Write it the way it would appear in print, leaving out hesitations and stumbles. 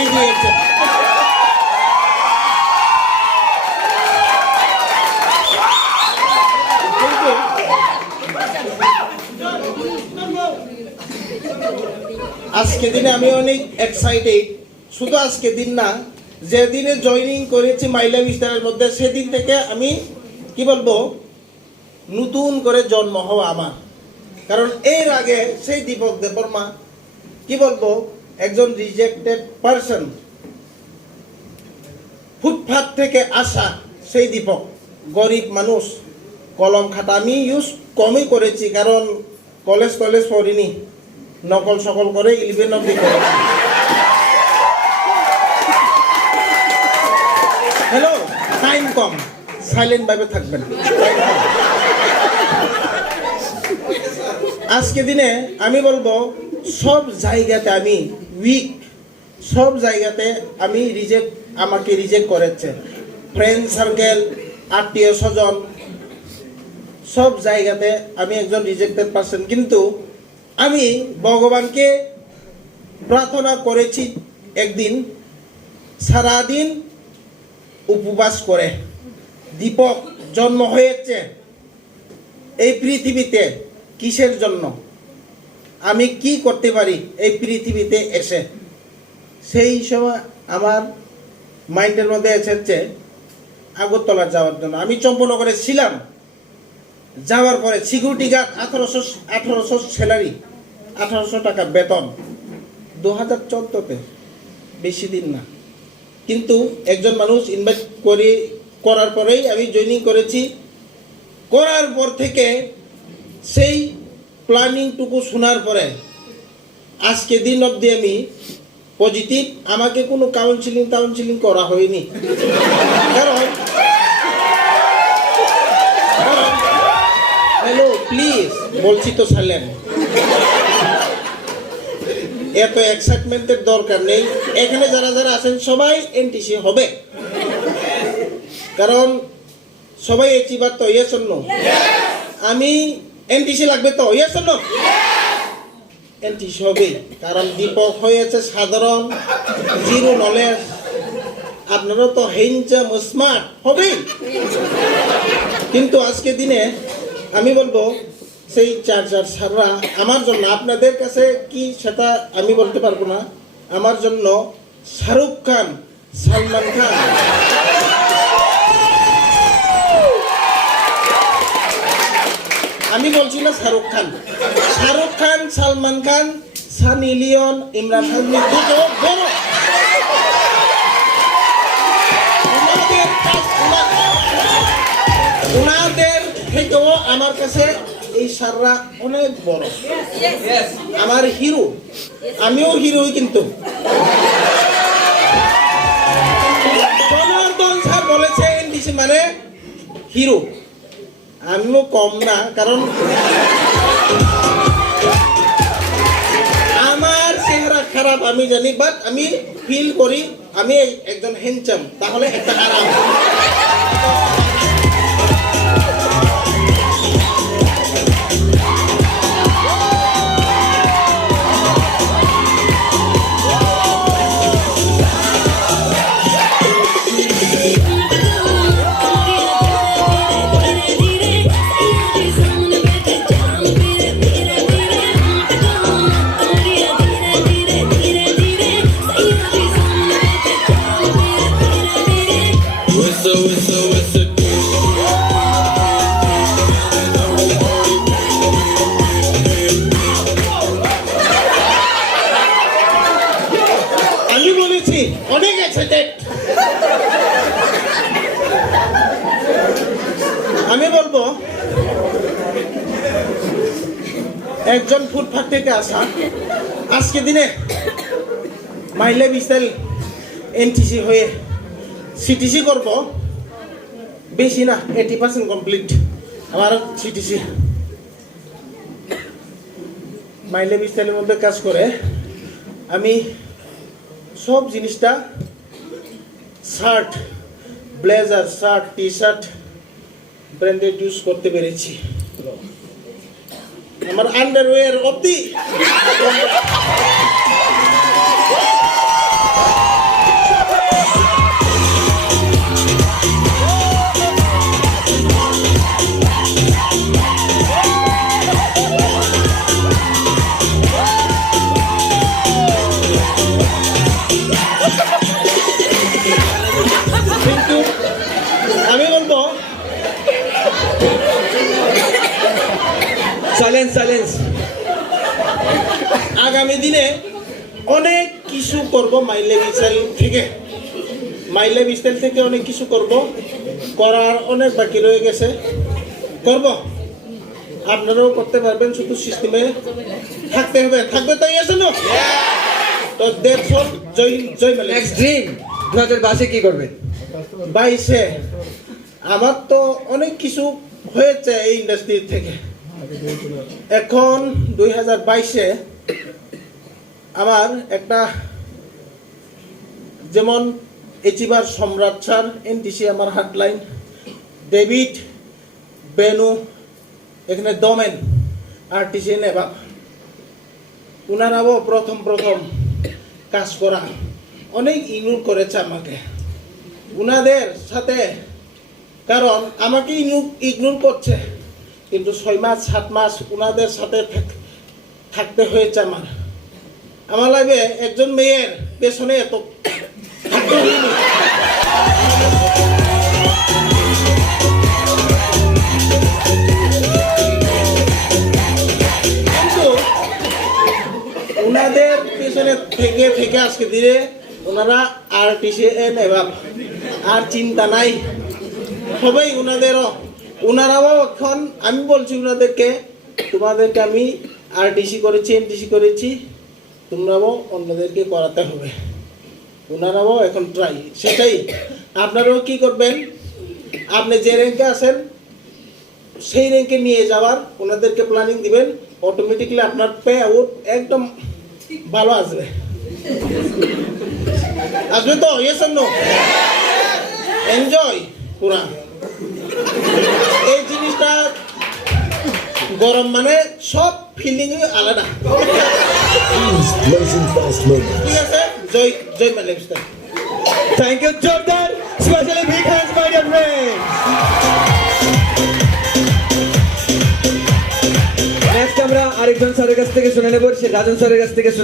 করেই দিয়েছে। আজকে দিনে আমি অনেক এক্সাইটেড। শুধু আজকে দিন না, যেদিনে জয়েনিং করেছি মাইলা বিস্তারের মধ্যে, সেদিন থেকে আমি কি বলবো, নতুন করে জন্ম হওয়া আমার। কারণ এর আগে সেই দীপক দেববর্মা কি বলবো, একজন রিজেক্টেড পারসন, ফুটপাথ থেকে আসা সেই দীপক, গরিব মানুষ, কলম খাতা আমি ইউজ কমই করেছি, কারণ কলেজ পড়িনি, নকল সকল করে 11 অবধি করেছি। হ্যালো, টাইম কম, সাইলেন্ট ভাবে থাকবেন। আজকে দিনে আমি বলবো সব জায়গাতে আমি উইক, সব জায়গাতে আমি আমাকে রিজেক্ট করেছে। ফ্রেন্ড সার্কেল, আত্মীয় স্বজন, সব জায়গাতে আমি একজন রিজেক্টেড পারসন। কিন্তু আমি ভগবানকে প্রার্থনা করেছি একদিন, সারাদিন উপবাস করে। দীপক জন্ম হয়েছে এই পৃথিবীতে কিসের জন্য, আমি কি করতে পারি এই পৃথিবীতে এসে। সেই সময় আমার মাইন্ডের মধ্যে এসেছে আগরতলা যাওয়ার জন্য। আমি চম্পনগরে ছিলাম, যাওয়ার পরে সিকিউরিটি গার্ড 1800 স্যালারি, 1800 টাকা বেতন, 2014-তে, বেশি দিন না। কিন্তু একজন মানুষ ইনভাইট করার পরেই আমি জয়েনিং করেছি। করার পর থেকে সেই প্ল্যানিংটুকু শোনার পরে আজকে দিন অবধি আমি পজিটিভ। আমাকে কোনো কাউন্সিলিং করা হয়নি, কারণ হ্যালো প্লিজ বলছি তো সাইলেন্ট, এত এক্সাইটমেন্টের দরকার নেই। এখানে যারা যারা আছেন সবাই এনটিসি হবে, কারণ সবাই এচিভার তো, ইয়েস অর নো? আমি এনটিসি লাগবে তো, ইয়েস অর নো? এনটিসি হবে, কারণ দীপক হয়েছে সাধারণ, জিরো নলেজ। আপনারা তো হ্যান্ডসাম স্মার্ট হবেই। কিন্তু আজকে দিনে আমি বলবো সেই চার্জার সাররা আমার জন্য, আপনাদের কাছে কি সেটা আমি বলতে পারবো না, আমার জন্য শাহরুখ খান, সালমান খান, আমি বলছি না শাহরুখ খান, সালমান খান, সানি লিওন, ইমরান হাসমি, দুটো বড়, ওনাদের থেকেও আমার কাছে এই সাররা অনেক বড়, আমার হিরো। আমিও হিরোই, কিন্তু জনার্দন স্যার বলেছে এনডিসি মানে হিরো, আমিও কম না, কারণ আমার চেহারা খারাপ আমি জানি, বাট আমি ফিল করি আমি একজন হ্যান্ডসাম, তাহলে একটা আরাম। আমি বলেছি অনেক এক্সাইটেড। আমি বলবো একজন ফুটপাথ থেকে আসা, আজকে দিনে মাইলা বিস্তার এনটিসি হয়ে সিটিসি করব, বেশি না 80% কমপ্লিট আমার সিটিসি। মাইলা বিস্তারের মধ্যে কাজ করে আমি সব জিনিসটা, shirt, blazer, shirt, T shirt branded use করতে পেরেছি। আমার আন্ডারওয়্যার অবধি কিন্তু আমি বলবো সাইলেন্স আগামী দিনে অনেক কিছু করব মাইলেজ স্টাইল থেকে অনেক কিছু করব, করার অনেক বাকি রয়ে গেছে, করব। আপনারাও করতে পারবেন, শুধু সিস্টেমে থাকবে তাই আছে না? তো দেখুন, জয় মালিক। নেক্সট ড্রিম 2022 কি করবেন? 22-এ আমার তো অনেক কিছু হয়েছে এই ইন্ডাস্ট্রি থেকে। এখন 2022-এ আমার একটা, যেমন এচিভার সম্রাট স্যার, এনটিসি আমার হাটলাইন, ডেভিড বেনু, এখানে দমেন আরটিসি নেবা, উনারাও প্রথম কাজ করা অনেক ইগনোর করেছে আমাকে উনাদের সাথে, কারণ আমাকে ইগনোর করছে, কিন্তু 6 মাস 7 মাস উনাদের সাথে থাকতে হয়েছে আমার লাইফে একজন মেয়ের পেছনে এত থাকতে হয়নি। কিন্তু উনাদের পেছনে থেকে আজকে দিনে ওনারা আরটিসি নেবা, আর চিন্তা নাই, সবাই ওনারাও এখন, আমি বলছি ওনাদেরকে, তোমাদেরকে আমি আরটিসি করেছি, এনটিসি করেছি, তোমরাও অন্যদেরকে করাতে হবে। ওনারাও এখন ট্রাই, সেটাই আপনারাও কি করবেন, আপনি যে র্যাঙ্কে আছেন সেই র্যাঙ্কে নিয়ে যাওয়ার ওনাদেরকে প্ল্যানিং দিবেন, অটোমেটিকলি আপনার পে আউট একদম ভালো আসবে তো? Yes or no? এনজয় পুরা। এই জিনিসটা গরম মানে সব ফিলিং আলাদা, ঠিক আছে? জয় মাই লাইফস্টাইল। থ্যাংক ইউ জোরদার, specially big hands my dear friends. Next আমরা আরেকজন স্যারের কাছ থেকে শুনে নেব, সে রাজন স্যারের কাছ থেকে শুনে